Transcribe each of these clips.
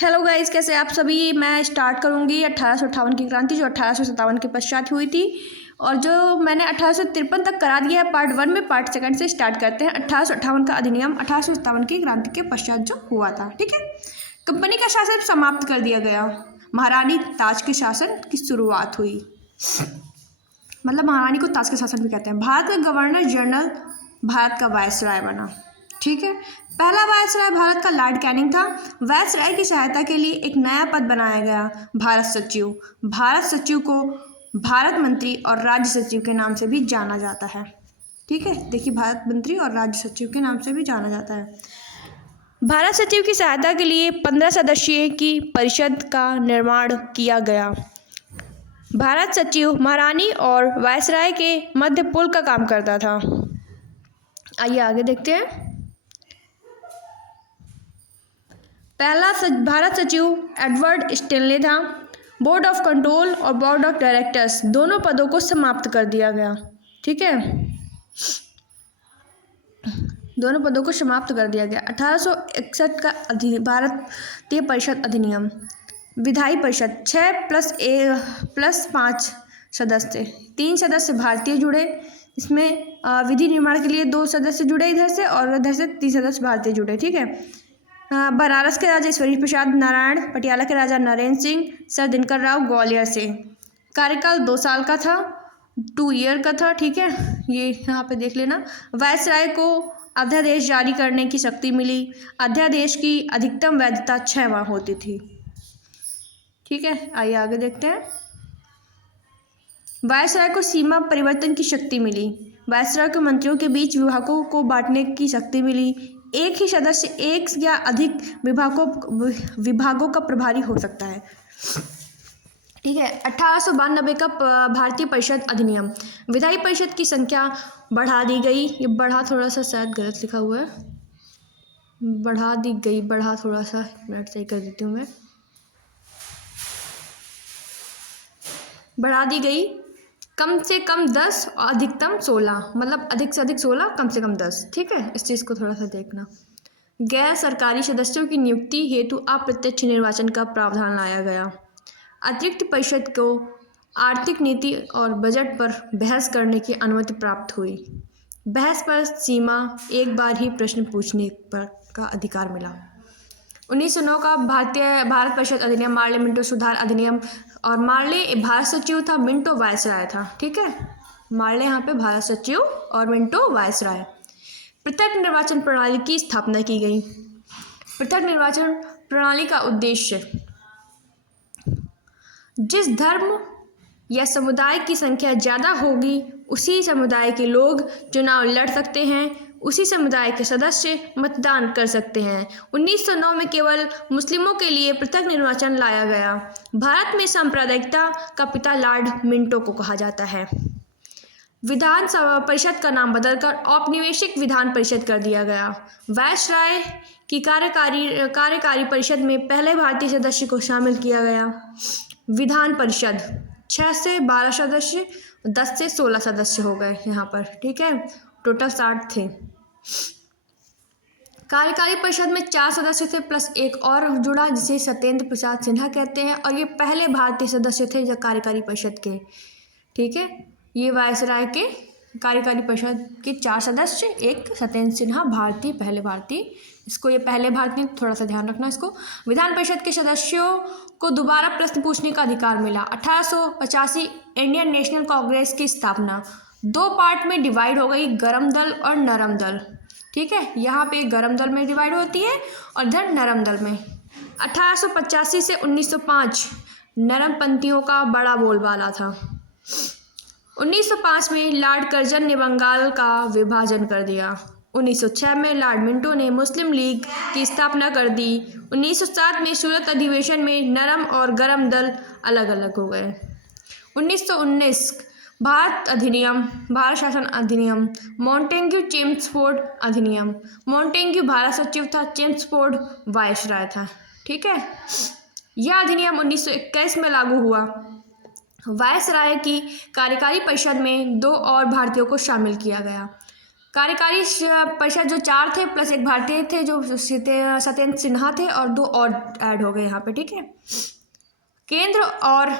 Hello guys, कैसे आप सभी। मैं स्टार्ट करूंगी 1858 की क्रांति जो 1857 के पश्चात हुई थी, और जो मैंने 1853 तक करा दिया है पार्ट 1 में। पार्ट 2 से स्टार्ट करते हैं। 1858 का अधिनियम 1857 की क्रांति के पश्चात जो हुआ था। ठीक है। कंपनी का शासन समाप्त कर दिया गया, महारानी ताज के शासन की शुरुआत हुई। मतलब महारानी को ताज का शासन भी कहते हैं। भारत का गवर्नर जनरल भारत का वायसराय बना। ठीक है। पहला वायसराय भारत का लॉर्ड कैनिंग था। वायसराय की सहायता के लिए एक नया पद बनाया गया, भारत सचिव। भारत सचिव को भारत मंत्री और राज्य सचिव के नाम से भी जाना जाता है। ठीक है, देखिए, भारत मंत्री और राज्य सचिव के नाम से भी जाना जाता है। भारत सचिव की सहायता के लिए 15 सदस्यीय की परिषद का निर्माण किया गया। भारत सचिव महारानी और वायसराय के मध्य पुल का काम करता था। आइए आगे देखते हैं। पहला भारत सचिव एडवर्ड स्टेनले था। बोर्ड ऑफ कंट्रोल और बोर्ड ऑफ डायरेक्टर्स दोनों पदों को समाप्त कर दिया गया। ठीक है, दोनों पदों को समाप्त कर दिया गया। 1861 का भारतीय परिषद अधिनियम। विधायी परिषद 6+5 सदस्य, 3 सदस्य भारतीय जुड़े। इसमें विधि निर्माण के लिए 2 सदस्य जुड़े इधर से, और इधर से 3 सदस्य भारतीय जुड़े। ठीक है। बनारस के राजा ईश्वरी प्रसाद नारायण, पटियाला के राजा नरेंद्र सिंह, सर दिनकर राव ग्वालियर से। कार्यकाल 2 साल का था, 2 ईयर का था। ठीक है, ये यहाँ पे देख लेना। वायसराय को अध्यादेश जारी करने की शक्ति मिली। अध्यादेश की अधिकतम वैधता 6 माह होती थी। ठीक है, आइए आगे देखते हैं। वायसराय को सीमा परिवर्तन की शक्ति मिली। वायसराय के मंत्रियों के बीच विभागों को बांटने की शक्ति मिली। एक ही सदस्य एक या अधिक विभागों का प्रभारी हो सकता है। ठीक है। 1892 का भारतीय परिषद अधिनियम। विधायी परिषद की संख्या बढ़ा दी गई। ये बढ़ा थोड़ा सा शायद गलत लिखा हुआ है, बढ़ा दी गई, बढ़ा थोड़ा सा, मिनट सही कर देती हूँ मैं। बढ़ा दी गई, कम से कम 10 और अधिकतम 16, मतलब अधिक से अधिक 16, कम से कम 10। ठीक है, इस चीज़ को थोड़ा सा देखना। गैर सरकारी सदस्यों की नियुक्ति हेतु अप्रत्यक्ष निर्वाचन का प्रावधान लाया गया। अतिरिक्त परिषद को आर्थिक नीति और बजट पर बहस करने की अनुमति प्राप्त हुई। बहस पर सीमा एक बार ही प्रश्न पूछने पर का अधिकार मिला। 1909 का भारत परिषद अधिनियम, मार्ले मिंटो सुधार अधिनियम। और मार्ले भारत सचिव था, मिंटो वायसराय था। ठीक है, मार्ले यहाँ पे भारत सचिव और मिंटो वायसराय। पृथक निर्वाचन प्रणाली की स्थापना की गई। पृथक निर्वाचन प्रणाली का उद्देश्य, जिस धर्म या समुदाय की संख्या ज़्यादा होगी उसी समुदाय के लोग चुनाव लड़ सकते हैं, उसी समुदाय के सदस्य मतदान कर सकते हैं। 1909 में केवल मुस्लिमों के लिए पृथक निर्वाचन लाया गया। भारत में सांप्रदायिकता का पिता लॉर्ड मिंटो को कहा जाता है। विधान परिषद का नाम बदलकर औपनिवेशिक विधान परिषद कर दिया गया। वायसराय की कार्यकारी परिषद में पहले भारतीय सदस्य को शामिल किया गया। विधान परिषद 6 से 12 सदस्य, 10 से 16 सदस्य हो गए यहाँ पर। ठीक है, टोटल 60 थे। कार्यकारी परिषद में 4 सदस्य थे प्लस एक और जुड़ा, जिसे सत्येंद्र प्रसाद सिन्हा कहते हैं, और ये पहले भारतीय सदस्य थे जो कार्यकारी परिषद के। ठीक है, ये वायसराय के कार्यकारी परिषद के 4 सदस्य, एक सत्येंद्र सिन्हा, भारतीय, पहले भारतीय। इसको ये पहले भारतीय, थोड़ा सा ध्यान रखना इसको। विधान परिषद के सदस्यों को दोबारा प्रश्न पूछने का अधिकार मिला। 1885 इंडियन नेशनल कांग्रेस की स्थापना 2 पार्ट में डिवाइड हो गई, गरम दल और नरम दल। ठीक है, यहाँ पे गरम दल में डिवाइड होती है और इधर नरम दल में। 1885 से 1905 नरम पंथियों का बड़ा बोलबाला था। 1905 में लॉर्ड कर्जन ने बंगाल का विभाजन कर दिया। 1906 में लॉर्ड मिंटो ने मुस्लिम लीग की स्थापना कर दी। 1907 में सूरत अधिवेशन में नरम और गरम दल अलग अलग हो गए। 1919 भारत अधिनियम, भारत शासन अधिनियम। मॉन्टेग्यू चेम्सफोर्ड अधिनियम। मॉन्टेग्यू भारत सचिव था, चेम्सफोर्ड वायसराय था। ठीक है, यह अधिनियम 1921 में लागू हुआ। वायसराय की कार्यकारी परिषद में 2 और भारतीयों को शामिल किया गया। कार्यकारी परिषद जो 4 थे प्लस एक भारतीय थे जो सत्येंद्र सिन्हा थे, और 2 और ऐड हो गए यहाँ पे, ठीक है। केंद्र और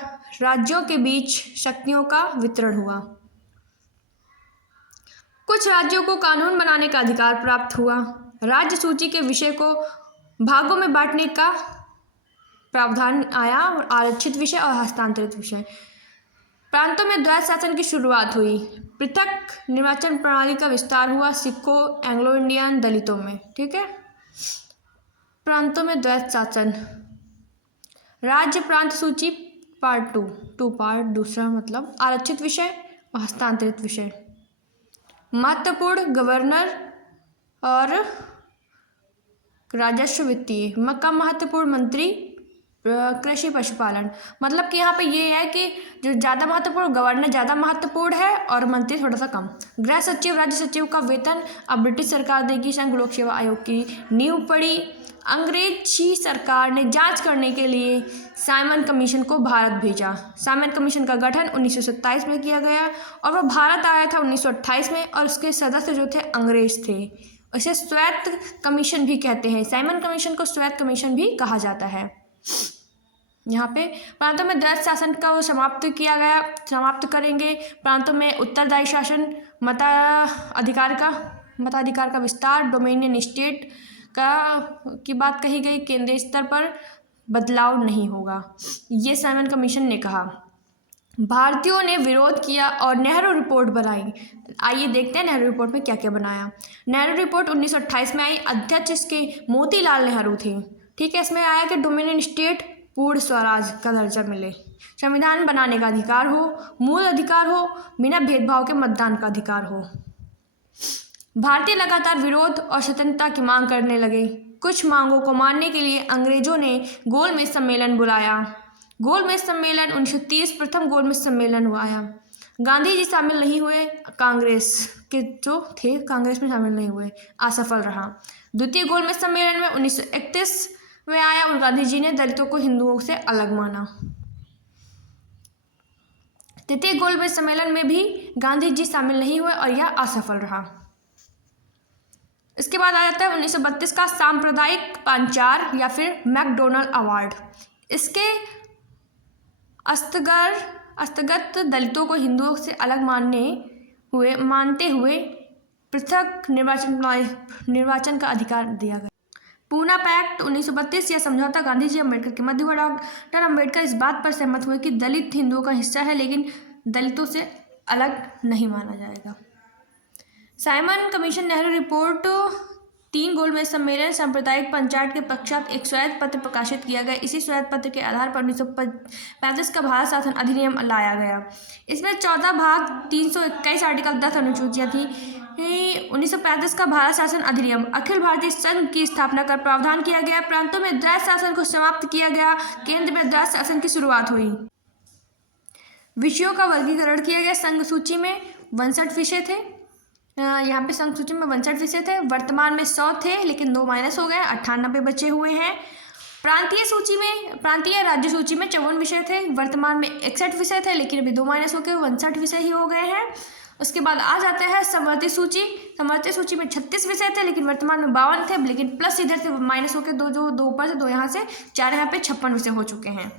राज्यों के बीच शक्तियों का वितरण हुआ। कुछ राज्यों को कानून बनाने का अधिकार प्राप्त हुआ। राज्य सूची के विषय को भागों में बांटने का प्रावधान आया, और आरक्षित विषय और हस्तांतरित विषय। प्रांतों में द्वैत शासन की शुरुआत हुई। पृथक निर्वाचन प्रणाली का विस्तार हुआ सिखों, एंग्लो इंडियन, दलितों में, ठीक है। प्रांतों में द्वैत शासन। राज्य प्रांत सूची पार्ट 2 पार्ट, दूसरा मतलब आरक्षित विषय और हस्तांतरित विषय। महत्वपूर्ण गवर्नर और राजस्व वित्तीय। मक्का महत्वपूर्ण मंत्री कृषि पशुपालन। मतलब कि यहाँ पे ये है कि जो ज़्यादा महत्वपूर्ण गवर्नर ज़्यादा महत्वपूर्ण है और मंत्री थोड़ा सा कम। गृह सचिव, राज्य सचिव का वेतन अब ब्रिटिश सरकार देगी। संघ लोक सेवा आयोग की नींव पड़ी। अंग्रेजी सरकार ने जांच करने के लिए साइमन कमीशन को भारत भेजा। साइमन कमीशन का गठन 1927 में किया गया और वह भारत आया था 1928 में, और उसके सदस्य जो थे अंग्रेज थे। इसे श्वेत कमीशन भी कहते हैं। साइमन कमीशन को श्वेत कमीशन भी कहा जाता है। यहाँ पे प्रांतों में द्वैत शासन का समाप्त किया गया, समाप्त करेंगे। प्रांतों में उत्तरदायी शासन, मताधिकार का विस्तार, डोमिनियन स्टेट की बात कही गई। केंद्रीय स्तर पर बदलाव नहीं होगा, ये साइमन कमीशन ने कहा। भारतीयों ने विरोध किया और नेहरू रिपोर्ट बनाई। आइए देखते हैं नेहरू रिपोर्ट में क्या क्या बनाया। नेहरू रिपोर्ट 1928 में आई। अध्यक्ष इसके मोतीलाल नेहरू थे, ठीक है। इसमें आया कि डोमिनियन स्टेट पूर्ण स्वराज का दर्जा मिले, संविधान बनाने का अधिकार हो, मूल अधिकार हो, बिना भेदभाव के मतदान का अधिकार हो। भारतीय लगातार विरोध और स्वतंत्रता की मांग करने लगे। कुछ मांगों को मानने के लिए अंग्रेजों ने गोलमेज सम्मेलन बुलाया। गोलमेज सम्मेलन 1930 प्रथम गोलमेज सम्मेलन हुआ। गांधी जी शामिल नहीं हुए, कांग्रेस के जो थे कांग्रेस में शामिल नहीं हुए, असफल रहा। द्वितीय गोलमेज सम्मेलन में 1931 में आया और गांधी जी ने दलितों को हिंदुओं से अलग माना। तृतीय गोलमेज सम्मेलन में भी गांधी जी शामिल नहीं हुए और यह असफल रहा। इसके बाद आ जाता है 1932 का सांप्रदायिक पांचाल या फिर मैकडोनल्ड अवार्ड। इसके अस्तगत दलितों को हिंदुओं से अलग मानते हुए पृथक निर्वाचन का अधिकार दिया गया। पूना पैक्ट 1932 यह समझौता गांधी जी अम्बेडकर के मध्य हुआ। डॉक्टर अम्बेडकर इस बात पर सहमत हुए कि दलित हिंदुओं का हिस्सा है, लेकिन दलितों से अलग नहीं माना जाएगा। साइमन कमीशन नेहरू रिपोर्ट 3 गोलमेज सम्मेलन सांप्रदायिक पंचायत के पश्चात एक श्वेत पत्र प्रकाशित किया गया। इसी श्वेत पत्र के आधार पर 1935 का भारत शासन अधिनियम लाया गया। इसमें 14 भाग 321 आर्टिकल 10 अनुसूचियाँ थी। 1935 का भारत शासन अधिनियम अखिल भारतीय संघ की स्थापना कर प्रावधान किया गया। प्रांतों में द्वैत शासन को समाप्त किया गया। केंद्र में द्वैत शासन की शुरुआत हुई। विषयों का वर्गीकरण किया गया। संघ सूची में 62 विषय थे। यहाँ पे संघ सूची में 62 विषय थे। वर्तमान में 100 थे, लेकिन 2 माइनस हो गए, 98 बचे हुए हैं। प्रांतीय राज्य सूची में 54 विषय थे। वर्तमान में 61 विषय थे, लेकिन अभी 2 माइनस हो गए, 62 विषय ही हो गए हैं। उसके बाद आ जाता है समवर्ती सूची। समवर्ती सूची में 36 विषय थे, लेकिन वर्तमान में 52 थे, लेकिन प्लस इधर से माइनस होकर 2 ऊपर से 2 यहाँ से 4 यहाँ पे 56 विषय हो चुके हैं।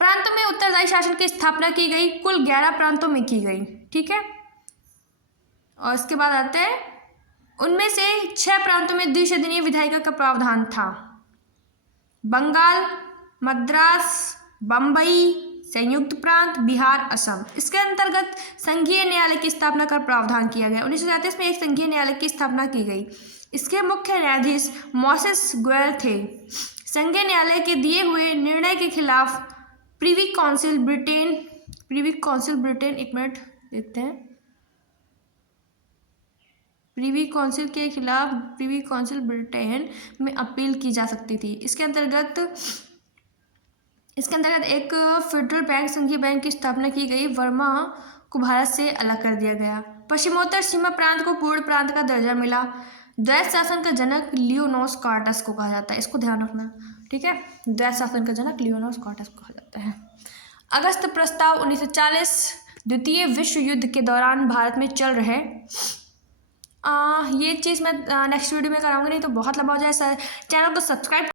प्रांतों में उत्तरदायी शासन की स्थापना की गई। कुल 11 प्रांतों में की गई, ठीक है। और इसके बाद आते हैं उनमें से 6 प्रांतों में द्विसदनीय विधायिका का प्रावधान था। बंगाल, मद्रास, बम्बई, संयुक्त प्रांत, बिहार, असम। इसके अंतर्गत संघीय न्यायालय की स्थापना का प्रावधान किया गया। 1937 में एक संघीय न्यायालय की स्थापना की गई। इसके मुख्य न्यायाधीश मोसेस गोयल थे। संघीय न्यायालय के दिए हुए निर्णय के खिलाफ प्रिवी काउंसिल ब्रिटेन, एक मिनट देखते हैं। प्रिवी काउंसिल के खिलाफ प्रिवी काउंसिल ब्रिटेन में अपील की जा सकती थी। इसके अंतर्गत एक फेडरल बैंक, संघीय बैंक की स्थापना की गई। वर्मा को भारत से अलग कर दिया गया। पश्चिमोत्तर सीमा प्रांत को पूर्ण प्रांत का दर्जा मिला। द्वैत शासन का जनक लियोनोस कार्टस को कहा जाता है, इसको ध्यान रखना, ठीक है। द्वैत शासन का जनक लियोनोस कार्टस को कहा जाता है। अगस्त प्रस्ताव 1940 द्वितीय विश्व युद्ध के दौरान भारत में चल रहे ये चीज़ मैं नेक्स्ट वीडियो में कराऊंगी, नहीं तो बहुत लंबा हो जाए। सर चैनल को सब्सक्राइब